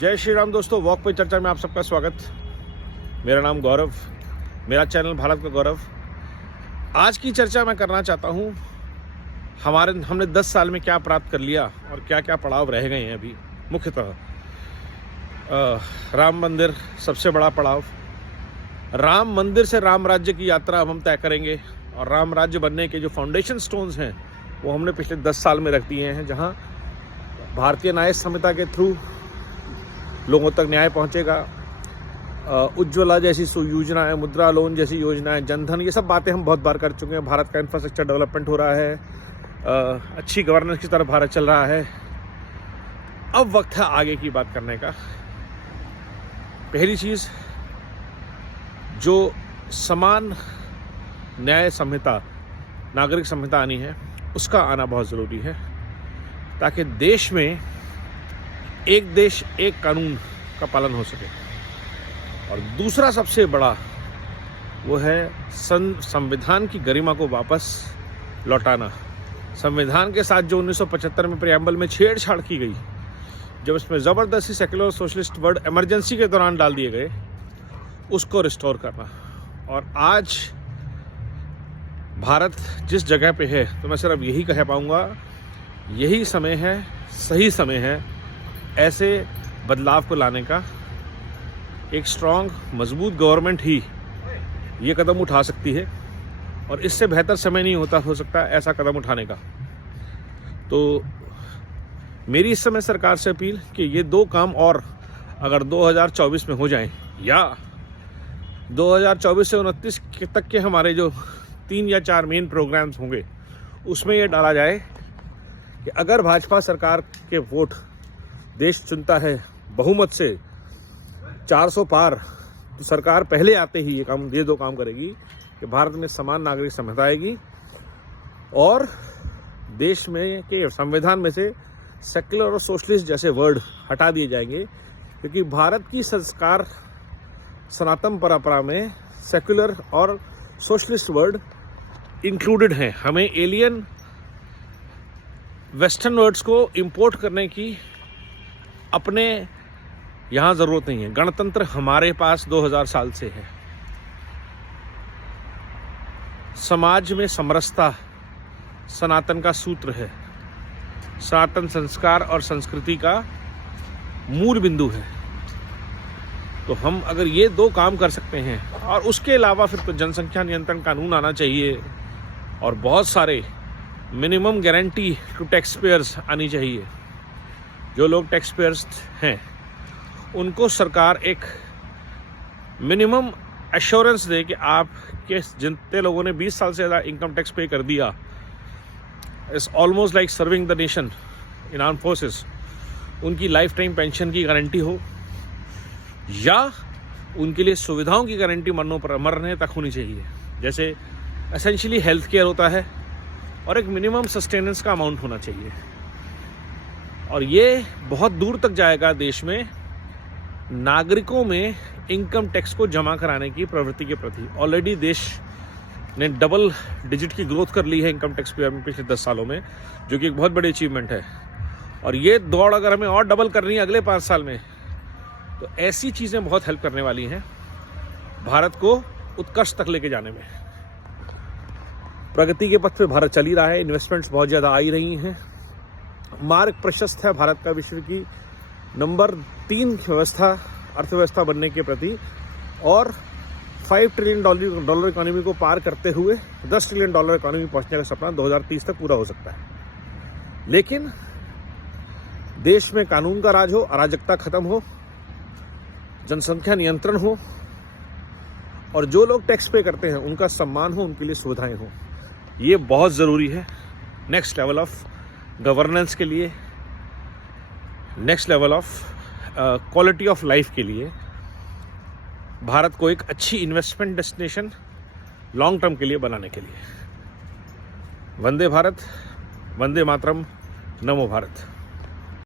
जय श्री राम दोस्तों, वॉक पे चर्चा में आप सबका स्वागत। मेरा नाम गौरव, मेरा चैनल भारत का गौरव। आज की चर्चा मैं करना चाहता हूँ हमने 10 साल में क्या प्राप्त कर लिया और क्या क्या पड़ाव रह गए हैं अभी। मुख्यतः राम मंदिर सबसे बड़ा पड़ाव। राम मंदिर से राम राज्य की यात्रा अब हम तय करेंगे और राम राज्य बनने के जो फाउंडेशन स्टोन्स हैं वो हमने पिछले 10 साल में रख दिए हैं, जहाँ भारतीय न्याय संहिता के थ्रू लोगों तक न्याय पहुंचेगा। उज्ज्वला जैसी योजनाएं, मुद्रा लोन जैसी योजनाएं, जनधन, ये सब बातें हम बहुत बार कर चुके हैं। भारत का इंफ्रास्ट्रक्चर डेवलपमेंट हो रहा है, अच्छी गवर्नेंस की तरफ भारत चल रहा है। अब वक्त है आगे की बात करने का। पहली चीज़, जो समान न्याय संहिता, नागरिक संहिता आनी है, उसका आना बहुत ज़रूरी है, ताकि देश में एक देश एक कानून का पालन हो सके। और दूसरा सबसे बड़ा वो है संविधान की गरिमा को वापस लौटाना। संविधान के साथ जो 1975 में प्रियम्बल में छेड़छाड़ की गई, जब इसमें ज़बरदस्ती सेक्युलर सोशलिस्ट वर्ड इमरजेंसी के दौरान डाल दिए गए, उसको रिस्टोर करना। और आज भारत जिस जगह पे है, तो मैं सिर्फ यही कह पाऊँगा, यही समय है, सही समय है ऐसे बदलाव को लाने का। एक स्ट्रॉन्ग मजबूत गवर्नमेंट ही ये कदम उठा सकती है और इससे बेहतर समय नहीं हो सकता ऐसा कदम उठाने का। तो मेरी इस समय सरकार से अपील कि ये दो काम और अगर 2024 में हो जाएं, या 2024 से 29 तक के हमारे जो 3 या 4 मेन प्रोग्राम्स होंगे, उसमें ये डाला जाए कि अगर भाजपा सरकार के वोट देश चुनता है बहुमत से 400 पार, तो सरकार पहले आते ही ये दो काम करेगी कि भारत में समान नागरिक संहिता आएगी और देश में के संविधान में से सेक्युलर और सोशलिस्ट जैसे वर्ड हटा दिए जाएंगे, क्योंकि भारत की संस्कार सनातन परंपरा में सेक्युलर और सोशलिस्ट वर्ड इंक्लूडेड हैं। हमें एलियन वेस्टर्न वर्ड्स को इंपोर्ट करने की अपने यहाँ ज़रूरत नहीं है। गणतंत्र हमारे पास 2000 साल से है। समाज में समरसता सनातन का सूत्र है, सनातन संस्कार और संस्कृति का मूल बिंदु है। तो हम अगर ये दो काम कर सकते हैं, और उसके अलावा फिर तो जनसंख्या नियंत्रण कानून आना चाहिए और बहुत सारे minimum guarantee to tax payers आनी चाहिए। जो लोग टैक्स पेयर्स हैं उनको सरकार एक मिनिमम एश्योरेंस दे कि आपके जितने लोगों ने 20 साल से ज़्यादा इनकम टैक्स पे कर दिया, it's almost like serving the nation in arm forces, उनकी लाइफ टाइम पेंशन की गारंटी हो, या उनके लिए सुविधाओं की गारंटी मरने तक होनी चाहिए। जैसे एसेंशियली हेल्थ केयर होता है, और एक मिनिमम सस्टेनेंस का अमाउंट होना चाहिए। और ये बहुत दूर तक जाएगा देश में नागरिकों में इनकम टैक्स को जमा कराने की प्रवृत्ति के प्रति। ऑलरेडी देश ने डबल डिजिट की ग्रोथ कर ली है इनकम टैक्स पे पिछले 10 सालों में, जो कि एक बहुत बड़ी अचीवमेंट है। और ये दौड़ अगर हमें और डबल करनी है अगले 5 साल में, तो ऐसी चीज़ें बहुत हेल्प करने वाली हैं भारत को उत्कर्ष तक लेके जाने में। प्रगति के पथ पे भारत चल ही रहा है, इन्वेस्टमेंट्स बहुत ज़्यादा आ ही रही हैं, मार्ग प्रशस्त है भारत का विश्व की नंबर 3 अर्थव्यवस्था बनने के प्रति, और $5 ट्रिलियन इकोनॉमी को पार करते हुए $10 ट्रिलियन इकोनॉमी पहुंचने का सपना 2030 तक पूरा हो सकता है। लेकिन देश में कानून का राज हो, अराजकता खत्म हो, जनसंख्या नियंत्रण हो, और जो लोग टैक्स पे करते हैं उनका सम्मान हो, उनके लिए सुविधाएं हो। ये बहुत ज़रूरी है नेक्स्ट लेवल ऑफ गवर्नेंस के लिए, next level of quality of life के लिए, भारत को एक अच्छी इन्वेस्टमेंट डेस्टिनेशन लॉन्ग टर्म के लिए बनाने के लिए। वंदे भारत, वंदे मातरम, नमो भारत।